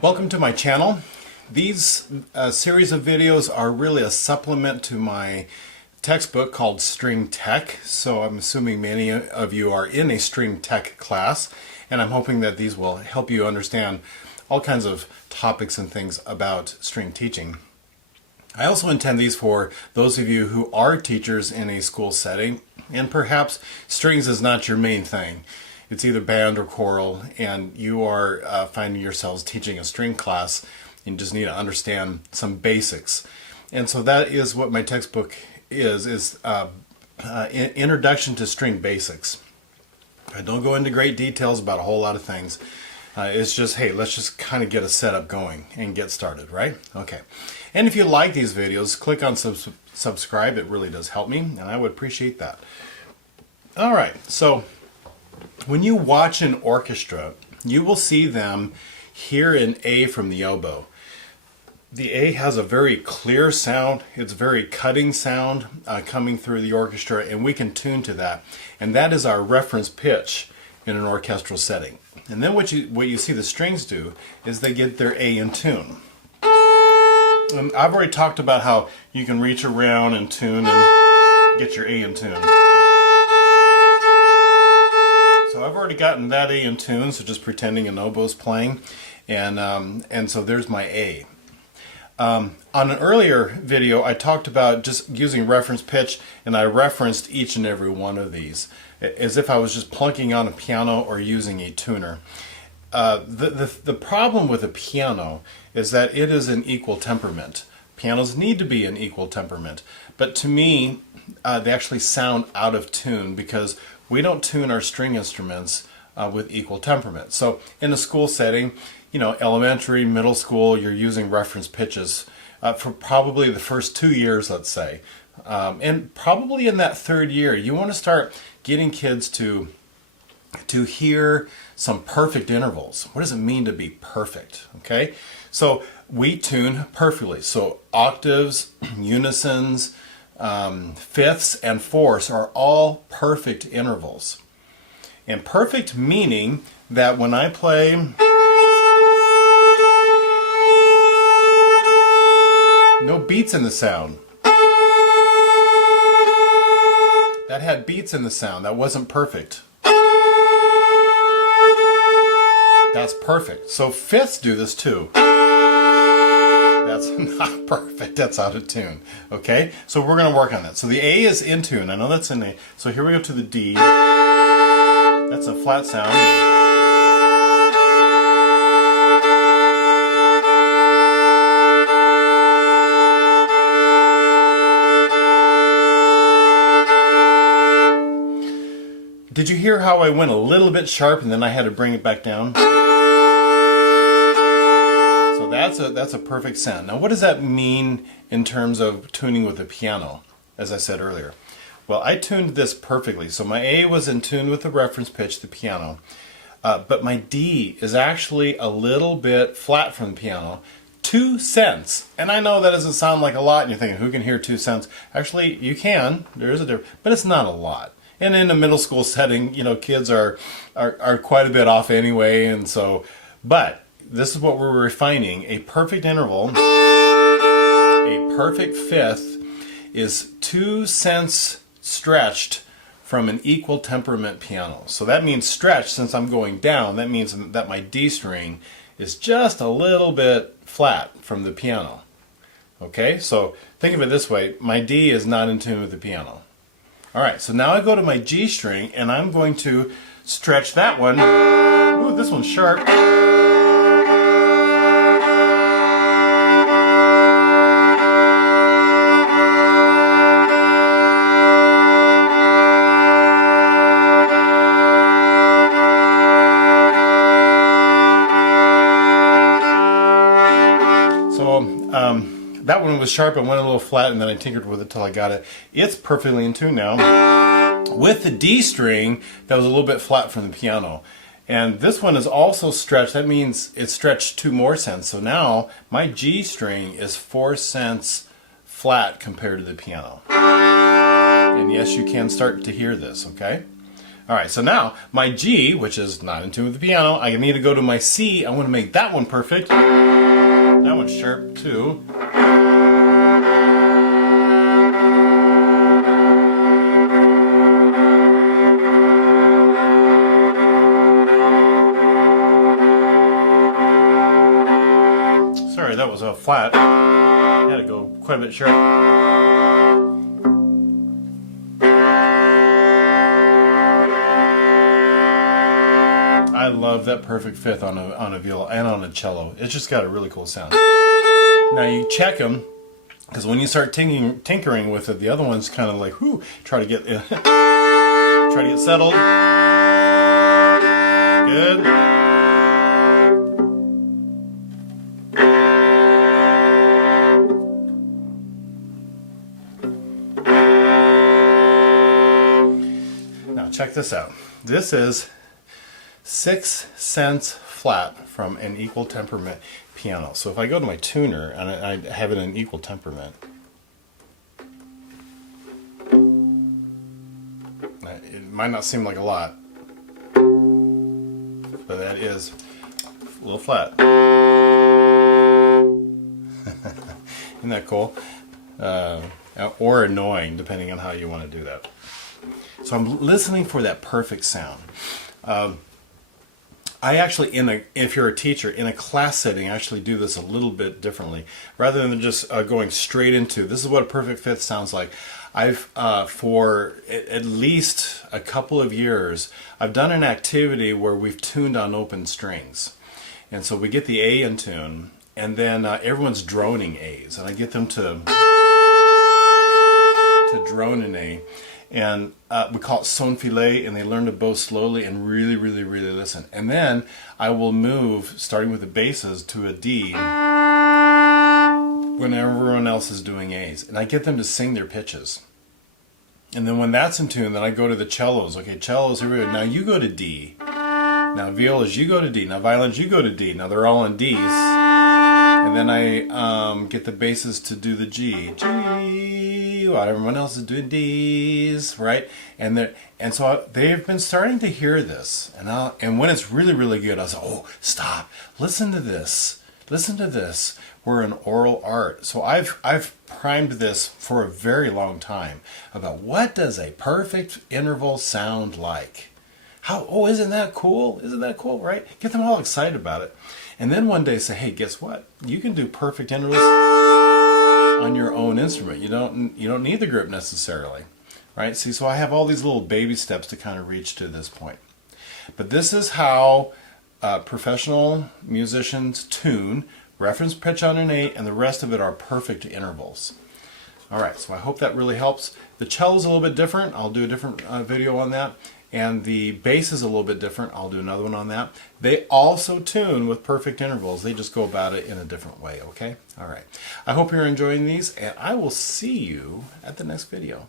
Welcome to my channel. These series of videos are really a supplement to my textbook called String Tech. So I'm assuming many of you are in a String Tech class, and I'm hoping that these will help you understand all kinds of topics and things about string teaching. I also intend these for those of you who are teachers in a school setting, and perhaps strings is not your main thing. It's either band or choral, and you are finding yourselves teaching a string class and just need to understand some basics. And so that is what my textbook is Introduction to String Basics. I don't go into great details about a whole lot of things. It's just, hey, let's just kind of get a setup going and get started, right? Okay. And if you like these videos, click on subscribe. It really does help me, and I would appreciate that. All right, so when you watch an orchestra, you will see them hear an A from the oboe. The A has a very clear sound. It's a very cutting sound coming through the orchestra, and we can tune to that. And that is our reference pitch in an orchestral setting. And then what you see the strings do is they get their A in tune. And I've already talked about how you can reach around and tune and get your A in tune. So I've already gotten that A in tune, so just pretending an oboe's playing, and so there's my A. On an earlier video, I talked about just using reference pitch, and I referenced each and every one of these as if I was just plunking on a piano or using a tuner. The problem with a piano is that it is an equal temperament. Pianos need to be an equal temperament, but to me, they actually sound out of tune because we don't tune our string instruments with equal temperament. So in a school setting, you know, elementary, middle school, you're using reference pitches for probably the first 2 years, let's say. And probably in that third year, you want to start getting kids to hear some perfect intervals. What does it mean to be perfect? Okay, so we tune perfectly. So octaves, unisons, fifths, and fourths are all perfect intervals. And perfect meaning that when I play, no beats in the sound. That had beats in the sound. That wasn't perfect. That's perfect. So fifths do this too. That's not perfect. That's out of tune. Okay? So we're going to work on that. So the A is in tune. I know that's in A. So here we go to the D. That's a flat sound. Did you hear how I went a little bit sharp and then I had to bring it back down? So that's a perfect sound. Now what does that mean in terms of tuning with the piano, as I said earlier? Well, I tuned this perfectly. So my A was in tune with the reference pitch, the piano, but my D is actually a little bit flat from the piano. 2 cents. And I know that doesn't sound like a lot, and you're thinking, who can hear 2 cents? Actually, you can. There is a difference, but it's not a lot. And in a middle school setting, you know, kids are quite a bit off anyway, and so, but this is what we're refining. A perfect interval, a perfect fifth, is 2 cents stretched from an equal temperament piano. So that means stretched, since I'm going down, that means that my D string is just a little bit flat from the piano. Okay, so think of it this way. My D is not in tune with the piano. All right, so now I go to my G string, and I'm going to stretch that one. Ooh, this one's sharp. That one was sharp and went a little flat, and then I tinkered with it till I got it. It's perfectly in tune now. With the D string, that was a little bit flat from the piano. And this one is also stretched. That means it's stretched 2 more cents. So now my G string is 4 cents flat compared to the piano. And yes, you can start to hear this, okay? All right, so now my G, which is not in tune with the piano, I need to go to my C. I want to make that one perfect. That one's sharp too. Sorry, that was a flat. I had to go quite a bit sharp. I love that perfect fifth on a viola and on a cello. It's just got a really cool sound. Now you check them, because when you start tinkering with it, the other one's kind of like, whoo, try to get settled. Good. Now check this out. This is 6 cents flat from an equal temperament piano. So if I go to my tuner and I have it in equal temperament, it might not seem like a lot, but that is a little flat. Isn't that cool? Or annoying, depending on how you want to do that. So I'm listening for that perfect sound. I actually, if you're a teacher, in a class setting, I actually do this a little bit differently. Rather than just going straight into, this is what a perfect fifth sounds like. I've, for at least a couple of years, I've done an activity where we've tuned on open strings. And so we get the A in tune, and then everyone's droning A's. And I get them to drone an A. And we call it son filet, and they learn to bow slowly and really, really, really listen. And then I will move, starting with the basses, to a D when everyone else is doing A's. And I get them to sing their pitches. And then when that's in tune, then I go to the cellos. Okay, cellos, here we go. Now you go to D. Now violas, you go to D. Now violins, you go to D. Now they're all in Ds. And then I get the basses to do the G. G, while everyone else is doing Ds, right? And so they've been starting to hear this. And when it's really, really good, I was like, oh, stop. Listen to this. Listen to this. We're an oral art. So I've primed this for a very long time about what does a perfect interval sound like. Isn't that cool? Isn't that cool, right? Get them all excited about it. And then one day say, hey, guess what? You can do perfect intervals on your own instrument. You don't need the grip necessarily, right? See, so I have all these little baby steps to kind of reach to this point. But this is how professional musicians tune, reference pitch on an 8, and the rest of it are perfect intervals. All right, so I hope that really helps. The cello's a little bit different. I'll do a different video on that. And the bass is a little bit different. I'll do another one on that. They also tune with perfect intervals. They just go about it in a different way, okay? All right. I hope you're enjoying these, and I will see you at the next video.